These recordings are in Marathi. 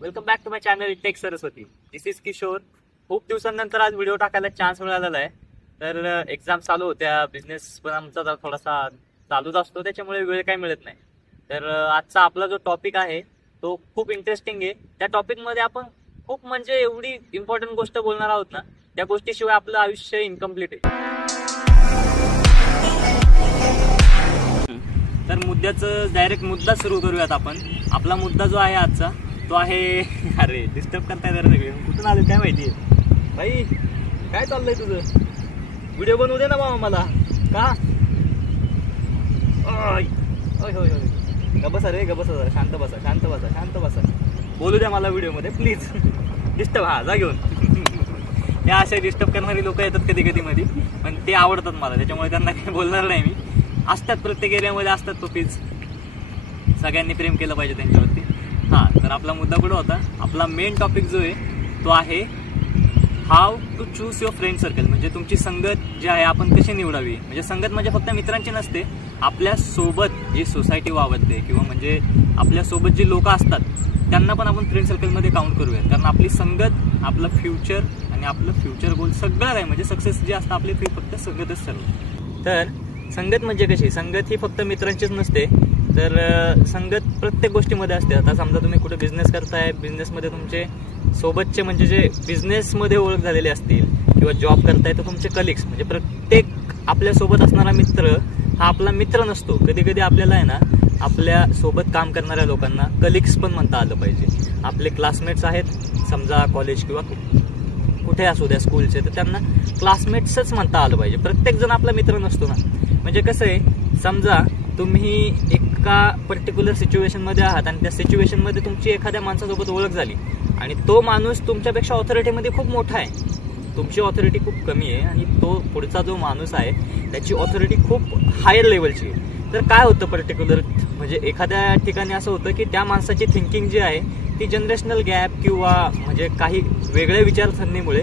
Welcome back to my channel tech Saraswati. This is Kishore. खूप दिवसांनंतर आज व्हिडिओ टाकायला चान्स मिळालेला आहे. तर एक्झाम चालू होत्या, बिझनेस पण आमचा थोडासा चालूच असतो, त्याच्यामुळे वेळ काही मिळत नाही. तर आजचा आपला जो टॉपिक आहे तो खूप इंटरेस्टिंग आहे. त्या टॉपिकमध्ये आपण खूप म्हणजे एवढी इम्पॉर्टंट गोष्ट बोलणार आहोत ना, त्या गोष्टीशिवाय आपलं आयुष्य इनकम्प्लीट आहे. तर मुद्द्याचं डायरेक्ट मुद्दा सुरू करूयात आपण. आपला मुद्दा जो आहे आजचा तो आहे, अरे डिस्टर्ब करताय जरा सगळे, कुठून आले काय माहिती भाई, काय चाललंय तुझं? व्हिडिओ बनवू दे ना बाबा मला. का गबसा रे गबसा, शांत बसा शांत बसा शांत बसा, बोलू द्या मला व्हिडिओमध्ये प्लीज. डिस्टर्ब जा घेऊन. या असे डिस्टर्ब करणारी लोक येतात कधी कधी मध्ये, पण ते आवडतात मला, त्याच्यामुळे त्यांना काही बोलणार नाही मी. असतात प्रत्येक एरियामध्ये असतात टोपीज, सगळ्यांनी प्रेम केलं पाहिजे त्यांच्यावरती. हां, तर आपला मुद्दा कुठं होता? आपला मेन टॉपिक जो आहे तो आहे how to choose your friend circle. म्हणजे तुमची संगत जी आहे आपण कशी निवडावी. म्हणजे संगत म्हणजे फक्त मित्रांची नसते, आपल्यासोबत जी सोसायटी वावरते किंवा म्हणजे आपल्यासोबत जी लोक असतात त्यांना पण आपण फ्रेंड सर्कलमध्ये काउंट करूयात. कारण आपली संगत आपलं फ्युचर आणि आपलं फ्युचर गोल सगळं आहे. म्हणजे सक्सेस जे असतं आपली फक्त संगतच सर्व. तर संगत म्हणजे कशी? संगत ही फक्त मित्रांचीच नसते, तर संगत प्रत्येक गोष्टीमध्ये असते. आता समजा तुम्ही कुठे बिझनेस करताय, बिझनेसमध्ये तुमचे सोबतचे म्हणजे जे बिझनेसमध्ये ओळख झालेले असतील किंवा जॉब करताय तर तुमचे कलिग्स. म्हणजे प्रत्येक आपल्यासोबत असणारा मित्र हा आपला मित्र नसतो. कधी कधी आपल्याला आहे ना, आपल्या सोबत काम करणाऱ्या लोकांना कलिग्स पण म्हणता आलं पाहिजे. आपले क्लासमेट्स आहेत समजा कॉलेज किंवा कुठे असू द्या स्कूलचे, तर त्यांना क्लासमेट्सच म्हणता आलं पाहिजे. प्रत्येक जण आपला मित्र नसतो ना. म्हणजे कसं आहे, समजा तुम्ही एका पर्टिक्युलर सिच्युएशनमध्ये आहात आणि त्या सिच्युएशनमध्ये तुमची एखाद्या माणसासोबत ओळख झाली आणि तो माणूस तुमच्यापेक्षा ऑथॉरिटीमध्ये खूप मोठा आहे, तुमची ऑथॉरिटी खूप कमी आहे आणि तो पुढचा जो माणूस आहे त्याची ऑथॉरिटी खूप हायर लेवलची आहे. तर काय होतं पर्टिक्युलर, म्हणजे एखाद्या ठिकाणी असं होतं की त्या माणसाची थिंकिंग जी आहे ती जनरेशनल गॅप किंवा म्हणजे काही वेगळ्या विचारसरणीमुळे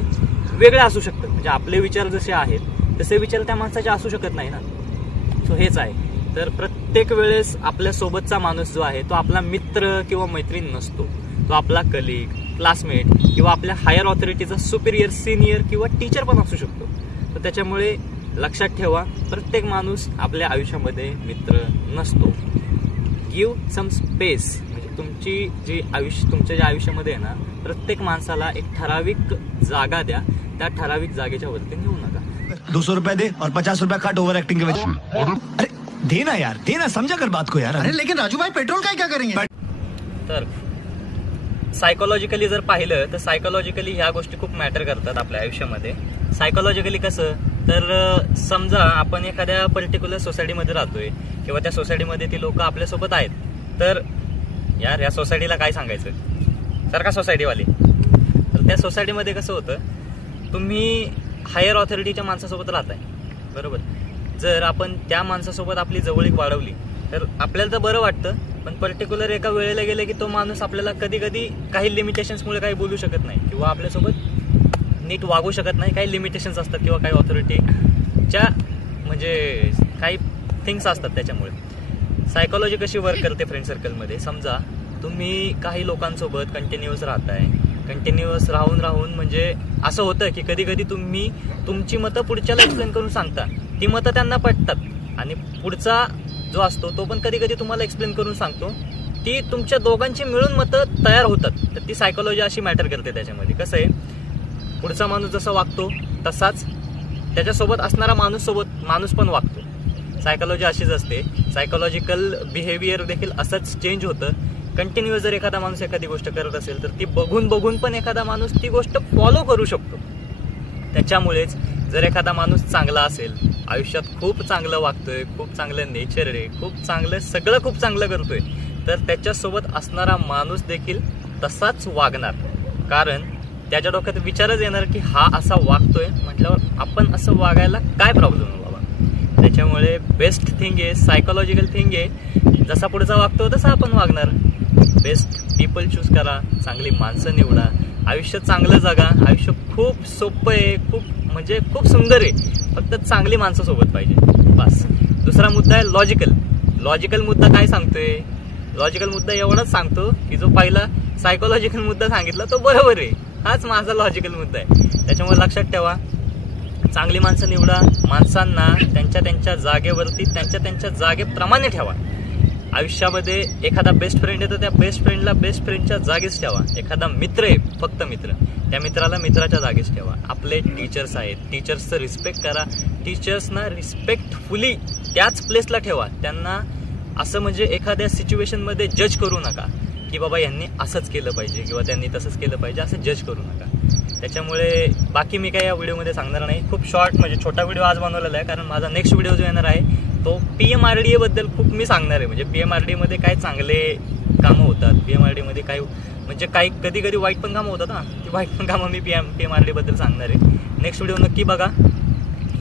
वेगळे असू शकतात. म्हणजे आपले विचार जसे आहेत तसे विचार त्या माणसाचे असू शकत नाही ना. सो हेच आहे. तर प्रत्येक वेळेस आपल्या सोबतचा माणूस जो आहे तो आपला मित्र किंवा मैत्रीण नसतो. तो आपला कलिग, क्लासमेट किंवा आपल्या हायर ऑथॉरिटीचा सुपिरियर, सिनियर किंवा टीचर पण असू शकतो. तर त्याच्यामुळे लक्षात ठेवा, प्रत्येक माणूस आपल्या आयुष्यामध्ये मित्र नसतो. Give some space. म्हणजे तुमच्या ज्या आयुष्यामध्ये आहे ना, प्रत्येक माणसाला एक ठराविक जागा द्या. त्या ठराविक जागेच्या वरती नेऊ नका. 200 रुपए दे और 50 रुपए काट ओवर एक्टिंग के वजह. अरे देना यार, देना, समझा कर बात को यार. अरे लेकिन राजू भाई पेट्रोल का क्या करेंगे? तर सायकोलॉजिकली जर पाहिलं तर सायकोलॉजिकली ह्या गोष्टी खूप मॅटर करतात आपल्या आयुष्यामध्ये. सायकोलॉजिकली कसं, तर समजा आपण एखाद्या पर्टिक्युलर सोसायटीमध्ये राहतोय किंवा त्या सोसायटीमध्ये ती लोक आपल्यासोबत आहेत, तर यार या सोसायटीला काय सांगायचं, सारखा सोसायटीवाली. तर त्या सोसायटीमध्ये कसं होतं, तुम्ही हायर ऑथॉरिटीच्या माणसासोबत राहताय, बरोबर. जर आपण त्या माणसासोबत आपली जवळीक वाढवली तर आपल्याला तर बरं वाटतं, पण पर्टिक्युलर एका वेळेला गेलं की तो माणूस आपल्याला कधी कधी काही लिमिटेशन्समुळे काही बोलू शकत नाही किंवा आपल्यासोबत नीट वागू शकत नाही. काही लिमिटेशन्स असतात किंवा काही ऑथॉरिटीच्या म्हणजे काही थिंग्स असतात. त्याच्यामुळे सायकोलॉजी कशी वर्क करते फ्रेंड सर्कलमध्ये, समजा तुम्ही काही लोकांसोबत कंटिन्युअस राहताय, कंटिन्युअस राहून म्हणजे असं होतं की कधी कधी तुम्ही तुमची मतं पुढच्याला एक्सप्लेन करून सांगता, ती मतं त्यांना पटतात आणि पुढचा जो असतो तो पण कधी कधी तुम्हाला एक्सप्लेन करून सांगतो, ती तुमच्या दोघांची मिळून मतं तयार होतात. तर ती सायकोलॉजी अशी मॅटर करते. त्याच्यामध्ये कसं आहे, पुढचा माणूस जसा वागतो तसाच त्याच्यासोबत असणारा माणूस पण वागतो. सायकोलॉजी अशीच असते. सायकोलॉजिकल बिहेवियर देखील असंच चेंज होतं. कंटिन्युअस जर एखादा माणूस एखादी गोष्ट करत असेल तर ती बघून पण एखादा माणूस ती गोष्ट फॉलो करू शकतो. त्याच्यामुळेच जर एखादा माणूस चांगला असेल, आयुष्यात खूप चांगलं वागतोय, खूप चांगलं नेचर आहे, खूप चांगलं सगळं खूप चांगलं करतोय, तर त्याच्यासोबत असणारा माणूस देखील तसाच वागणार. कारण त्याच्या डोक्यात विचारच येणार की हा असा वागतोय म्हटल्यावर आपण असं वागायला काय प्रॉब्लेम आहे बाबा. त्याच्यामुळे बेस्ट थिंग आहे, सायकोलॉजिकल थिंग आहे, जसा पुढचा वागतो तसा आपण वागणार. बेस्ट पीपल चूज करा, चांगली माणसं निवडा, आयुष्य चांगलं जगा. आयुष्य खूप सोपं आहे, खूप सुंदर आहे, फक्त चांगली माणसं सोबत पाहिजे, बस. दुसरा मुद्दा आहे लॉजिकल मुद्दा. काय सांगतोय लॉजिकल मुद्दा? एवढाच सांगतो की जो पहिला सायकोलॉजिकल मुद्दा सांगितला तो बरोबर आहे, हाच माझा लॉजिकल मुद्दा आहे. त्याच्यामुळे लक्षात ठेवा, चांगली माणसं निवडा, माणसांना त्यांच्या त्यांच्या जागेवरती त्यांच्या जागेप्रमाणे ठेवा. आयुष्यामध्ये एखादा बेस्ट फ्रेंड आहे तर त्या बेस्ट फ्रेंडला बेस्ट फ्रेंडच्या जागीच ठेवा. एखादा मित्र आहे, फक्त मित्र, त्या मित्राला मित्राच्या जागीच ठेवा. आपले टीचर्स आहेत, टीचर्सचं रिस्पेक्ट करा, टीचर्सना रिस्पेक्टफुली त्याच प्लेसला ठेवा. त्यांना असं म्हणजे एखाद्या सिच्युएशनमध्ये जज करू नका की बाबा यांनी असंच केलं पाहिजे किंवा त्यांनी तसंच केलं पाहिजे, असं जज करू नका. त्याच्यामुळे बाकी मी काही या व्हिडिओमध्ये सांगणार नाही. खूप शॉर्ट म्हणजे छोटा व्हिडिओ आज बनवलेला आहे, कारण माझा नेक्स्ट व्हिडिओ जो येणार आहे तो PMRDA बद्दल खूप मी सांगणार आहे. म्हणजे PMRDA मध्ये काय चांगले कामं होतात, PMRDA मध्ये काय म्हणजे काही कधी कधी वाईट पण कामं होतात ना, ती वाईट पण कामं मी PMRDA बद्दल सांगणार आहे. नेक्स्ट व्हिडिओ नक्की बघा.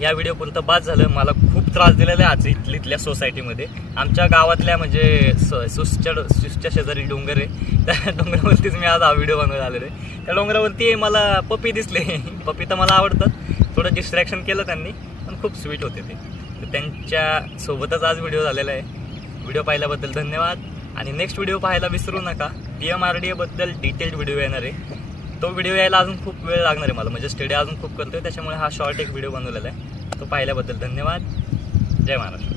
या व्हिडिओ पुरतं बाद झालं. मला खूप त्रास दिलेला आहे आज इथल्या सोसायटीमध्ये. आमच्या गावातल्या म्हणजे सुसच्या शेजारी डोंगर आहे, त्या डोंगरावरतीच मी आज हा व्हिडिओ बनवायला आलेलो आहे. त्या डोंगरावरती मला पपी दिसले. पपी तर मला आवडतात, थोडं डिस्ट्रॅक्शन केलं त्यांनी, पण खूप स्वीट होते ते. तर त्यांच्या सोबतच आज व्हिडिओ झालेला आहे. व्हिडिओ पाहिल्याबद्दल धन्यवाद आणि नेक्स्ट व्हिडिओ पाहायला विसरू नका. PMRDA बद्दल डिटेल्ड व्हिडिओ येणार आहे. तो व्हिडिओ यायला अजून खूप वेळ लागणार आहे मला, म्हणजे स्टडी अजून खूप करतोय, त्याच्यामुळे हा शॉर्ट एक व्हिडिओ बनवलेला आहे. तो पाहिल्याबद्दल धन्यवाद. जय महाराष्ट्र.